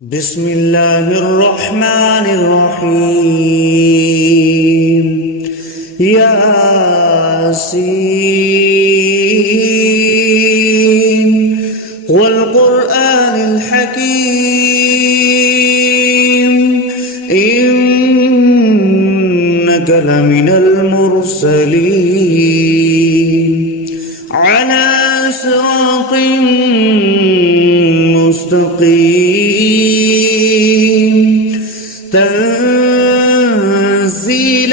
بسم الله الرحمن الرحيم. ياسين والقرآن الحكيم إنك لمن المرسلين على صراط مستقيم تنزيل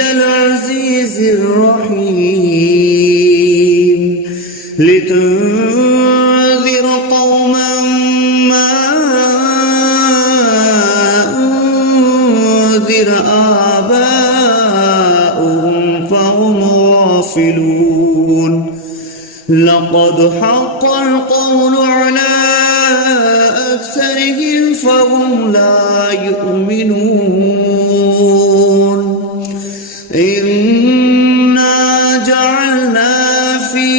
العزيز الرحيم لتنذر قوما ما أنذر آباؤهم فهم غافلون لقد حق القول على أكثرهم فهم لا يؤمنون إنا جعلنا في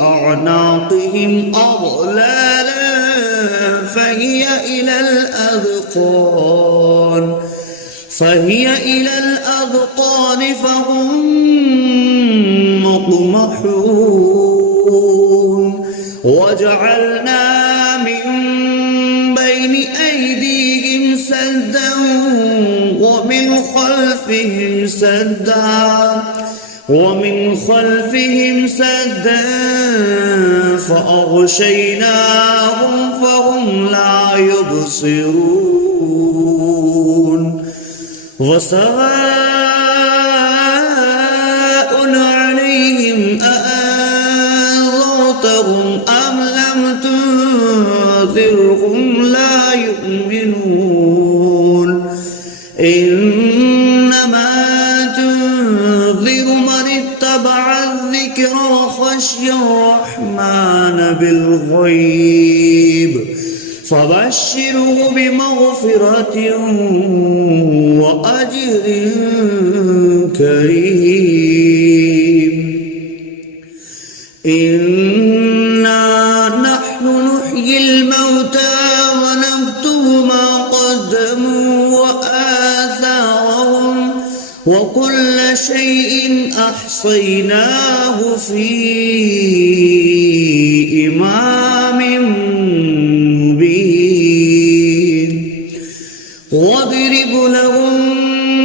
أعناقهم أغلالا فهي إلى الأذقان فهم مقمحون وجعلنا من بين أيديهم سدا ومن خلفهم سدا فأغشيناهم فهم لا يبصرون وسواء عليهم أأنذرتهم أم لم تنذرهم لا يؤمنون إنما تنذر من اتبع الذكر وخشي الرحمن بالغيب فبشره بمغفرة وأجر كريم إنا نحن نحيي الموتى ونكتب ما قدموا وآثارهم وكل شيء أحصيناه في إمام مبين واضرب لهم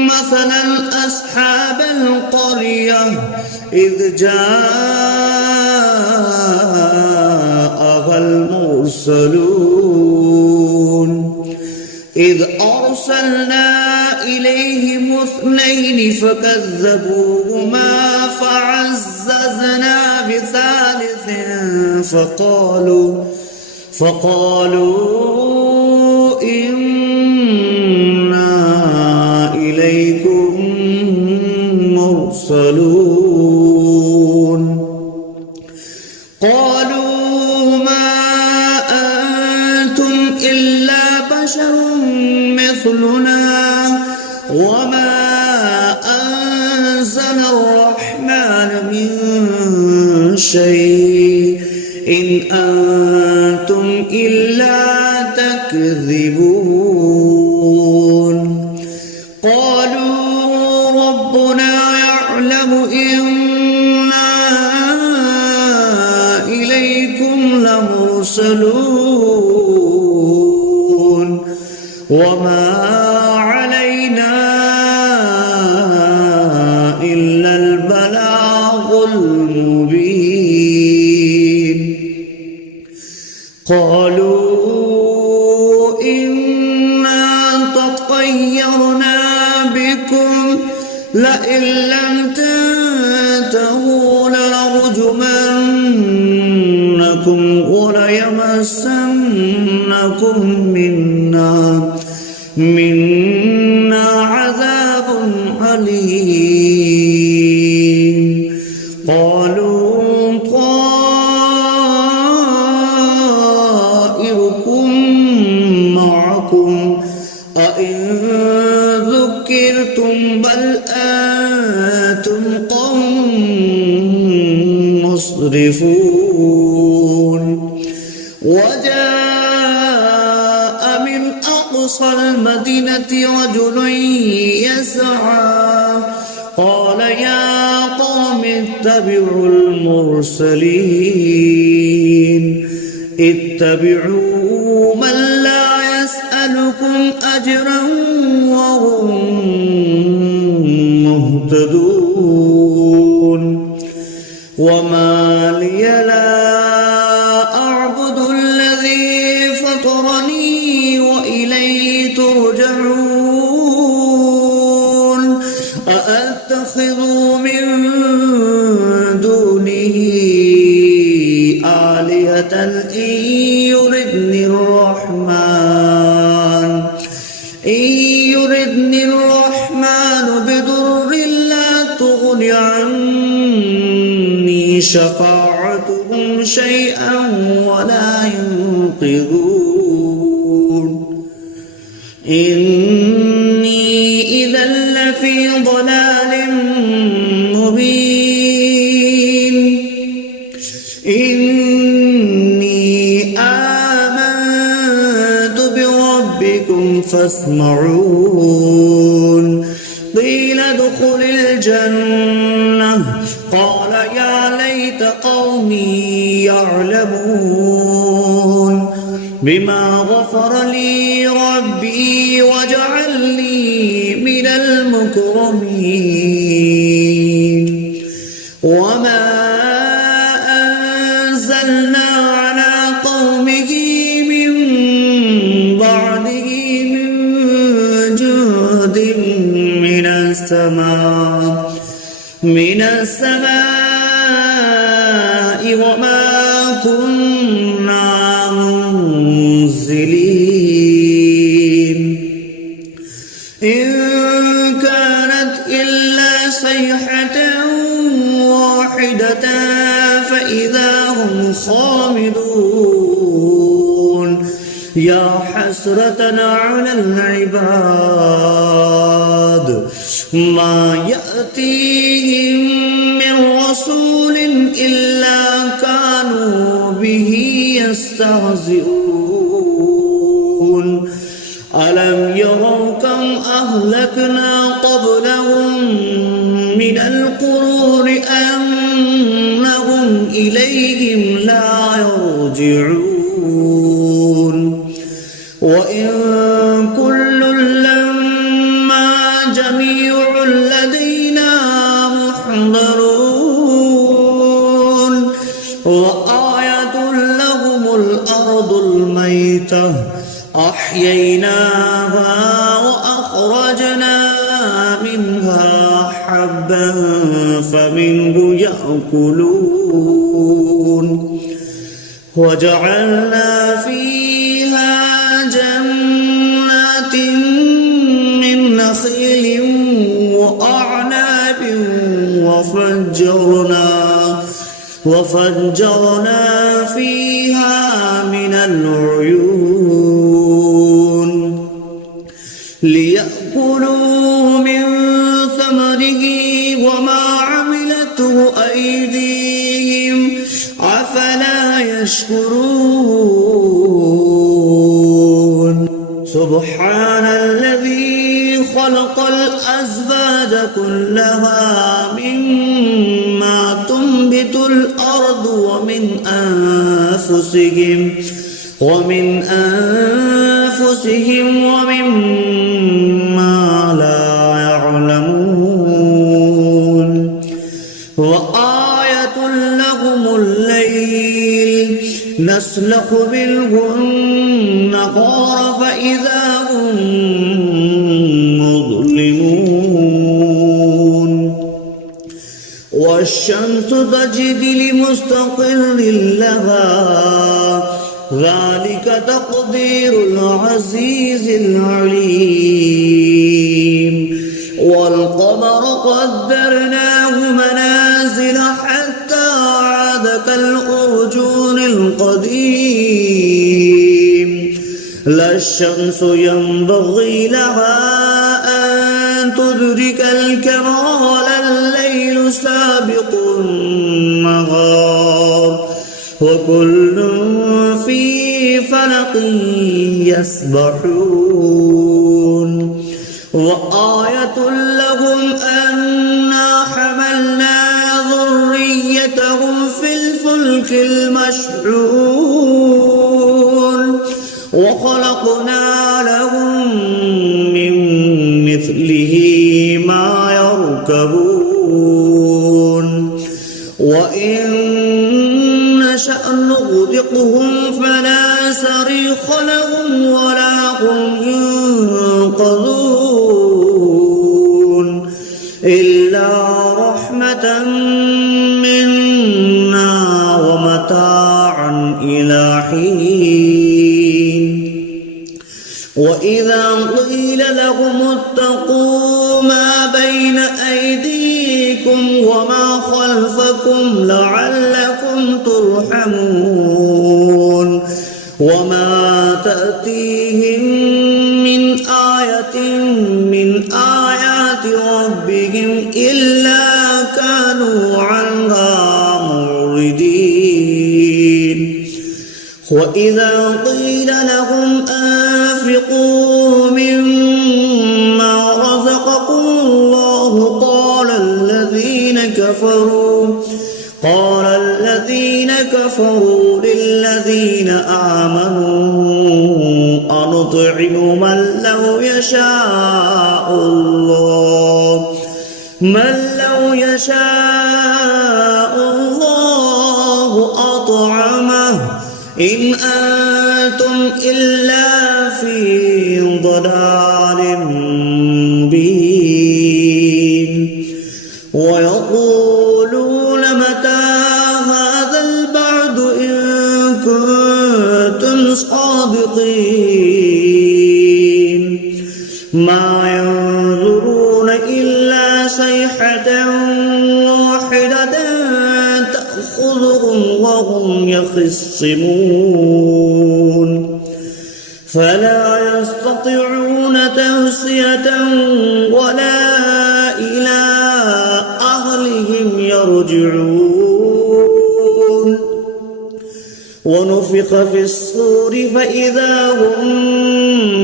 مثلا أصحاب القرية إذ جاءها المرسلون إذ أرسلنا إليهم 2 فكذبوهما فعززنا بثالث فقالوا إنا إليكم مرسلون قالوا ما أنتم إلا بشر مثلنا وما أنزل الرحمن من شيء إن أنتم إلا تكذبون قالوا ربنا يعلم إنا إليكم لمرسلون وما علينا إلا البلاغ المبين قالوا إنا تطيرنا بكم لئن لم تنتهوا لنرجمنكم وليمسنكم منا عذاب أليم قالوا طائركم معكم أئن ذكرتم بل أنتم قوم مسرفون وجاء أقصى المدينة رجل يسعى قال يا قوم اتبعوا المرسلين اتبعوا من لا يسألكم أجرا وهم مهتدون وما لي لا أعبد الذي فطرني وإليه ترجعون أأتخذ من دونه آلهة إن يردني الرحمن بضر لا تغن عني شفاعتهم شيئا ولا ينقذون إني إذا لفي ضلال مبين إني آمنت بربكم فاسمعون قيل ادخل الجنة قال يا ليت قومي يعلمون بما غفر لي ربي وجعلني من المكرمين وما أنزلنا على قومه من بعده من جود من السماء وما كنا منزلين إن كانت إلا صيحة واحدة فإذا هم خامدون يا حسرة على العباد ما يأتيهم من رسول إلا كانوا به يستهزئون ألم يروا كم أهلكنا قبلهم من القرون أنهم إليهم لا يرجعون وإن كل لما جميع لدينا محضرون وآية لهم الأرض الميتة أحييناها وأخرجنا منها حبا فمنه يأكلون وجعلنا فيها جنات من نخيل وأعناب وفجرنا فيها من العيون ليأكلوا من ثمره وما عملته أيديهم أفلا يشكرون سبحان الذي خلق الأزواج كلها مما تنبت الأرض ومن أنفسهم ومما لا يعلمون وآية لهم الليل نسلخ منه النهار فإذا هم مظلمون والشمس تجري لمستقر لها ذلك تقدير العزيز العليم والقمر قدرناه منازل حتى عاد كالأرجون القديم لا الشمس ينبغي لها أن تدرك الكمال الليل سابق النهار وكل في فلق يسبحون وآية لهم أنا حملنا ذريتهم في الفلك المشحون وخلقنا لهم من مثله ما يركبون وإن نشأ نغرقهم فلا صريخ لهم ولا هم ينقذون إلا رحمة منا ومتاعا إلى حين وإذا قيل لهم اتقوا ما بين أيديكم وما خلفكم لعلكم ترحمون وما تأتيهم من آية من آيات ربهم إلا كانوا عنها معرضين وإذا قيل لهم أنفقوا مما رزقكم الله قال الذين كفروا للذين آمنوا أنطعم من لو يشاء الله أطعمه إن أنتم إلا في ضلال مبين ويقولون متى هذا البعد إن كنتم صادقين ما ينظرون إلا صيحة واحدة تأخذهم وهم يخصمون فلا يستطيعون توصية ولا إلى أهلهم يرجعون ونفخ في الصور فإذا هم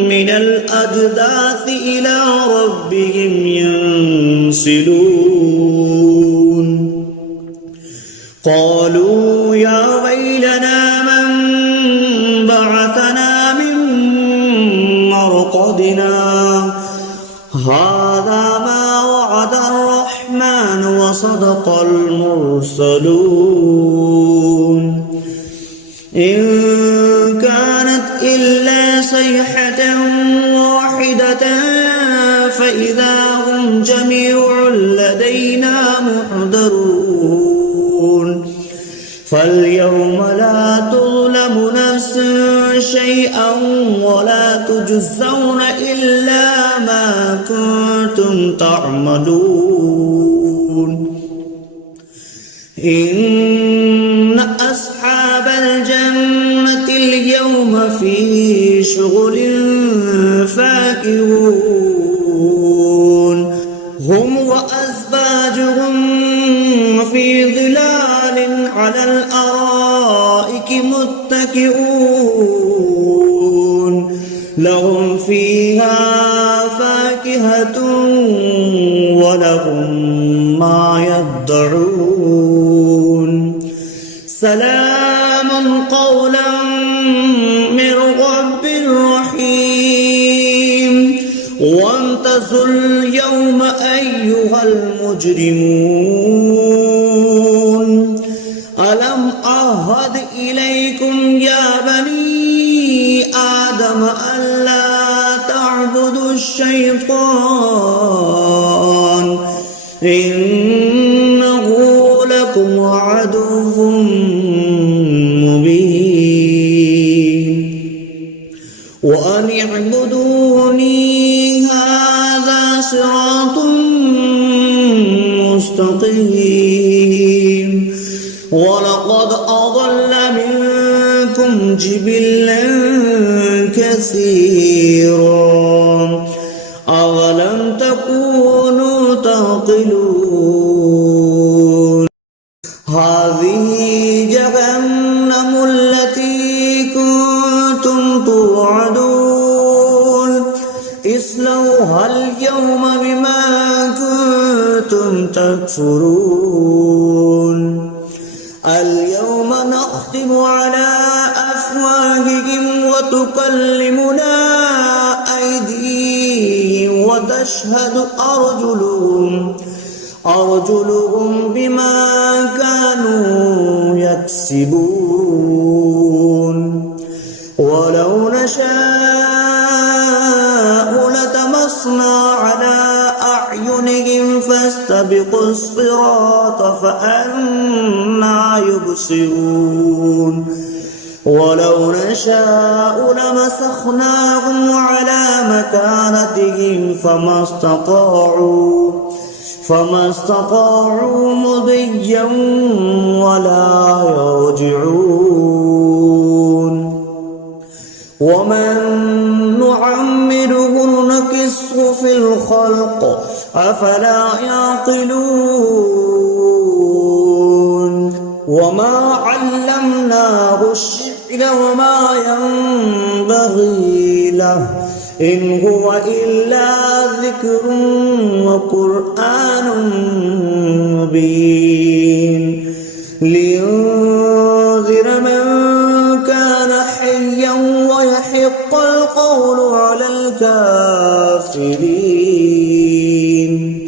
من الأجداث إلى ربهم ينسلون قالوا يا ويلنا من بعثنا من مرقدنا هذا ما وعد الرحمن وصدق المرسلون إن كانت إلا صيحة واحدة فإذا هم جميع لدينا محضرون فاليوم لا تظلم نفس شيئا ولا تجزون إلا ما كنتم تعملون إن أصحاب الجنة اليوم في شغل فاكهون هم وأزواجهم في ظلال على الأرائك متكئون لهم فيها فاكهة ولهم ما يدعون سلام قولا من رب رحيم وامتازوا اليوم أيها المجرمون ألم أعهد إليكم يا بني آدم ألا تعبدوا الشيطان إنه لكم عدو مبين وأن اعبدوني هذا صراط مستقيم ولقد أضل منكم جبلا كثيرا أولم تكونوا تعقلون هذه جهنم التي كنتم اليوم بما كنتم تكفرون اليوم نختم على أفواههم وتكلمنا أيديهم وتشهد أرجلهم بما كانوا يكسبون ولو نشاء لطمسنا على أعينهم فاستبقوا الصراط فأنى يبصرون ولو نشاء لمسخناهم على مكانتهم فما استطاعوا مضيا ولا يرجعون ومن نعمره نكسه في الخلق أفلا يعقلون وما علمناه الشعر وما ينبغي له إن هو إلا ذكر وقرآن مبين لينذر من كان حيا ويحق القول على الكافرين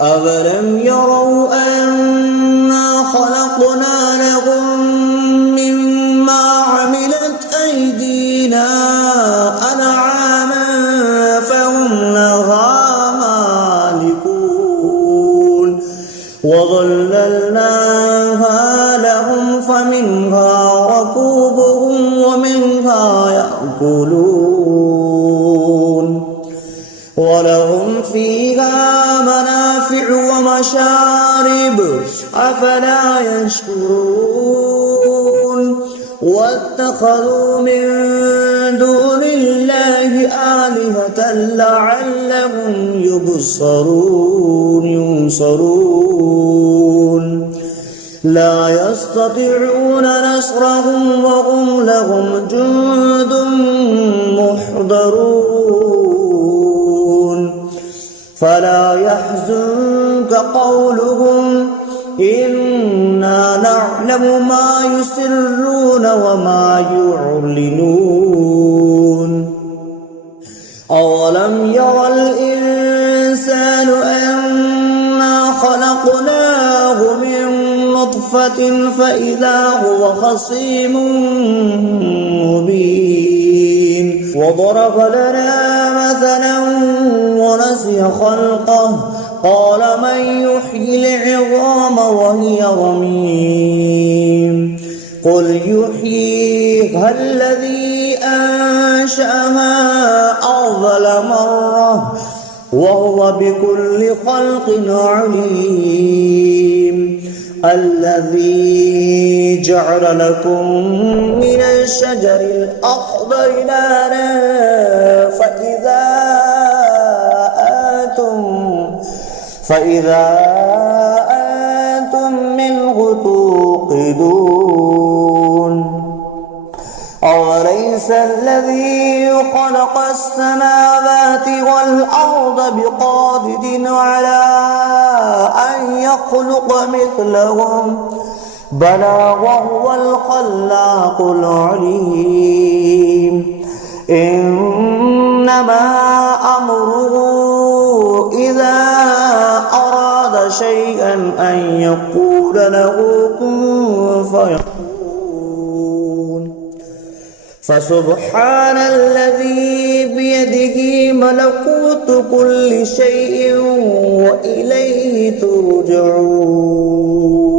أولم يروا أنا خلقنا لهم مما عملت أيدينا أنعاما فهم لها مالكون وظللناها لهم فمنها ركوبهم ومنها يأكلون ولهم فيها منافع ومشارب أفلا يشكرون واتخذوا من دون الله آلهة لعلهم ينصرون لا يستطيعون نصرهم وهم لهم جند محضرون فلا يحزنك قولهم إنا نعلم ما يسرون وما يعلنون أولم ير الإنسان أنا خلقناه من نطفة فإذا هو خصيم مبين وضرب لنا مثلا ونسي خلقه قال من يحيي العظام وهي رميم قل يحييها الذي أنشأها أول مرة وهو بكل خلق عليم الذي جعل لكم من الشجر الأخضر نارا فإذا أنتم منه توقدون أوليس الذي خلق السماوات والأرض بقادر على أن يخلق مثلهم بلى وهو الخلاق العليم إنما أمره إذا أراد شيئا أن يقول له كن فيكون فسبحان الذي بيده ملكوت كل شيء وإليه ترجعون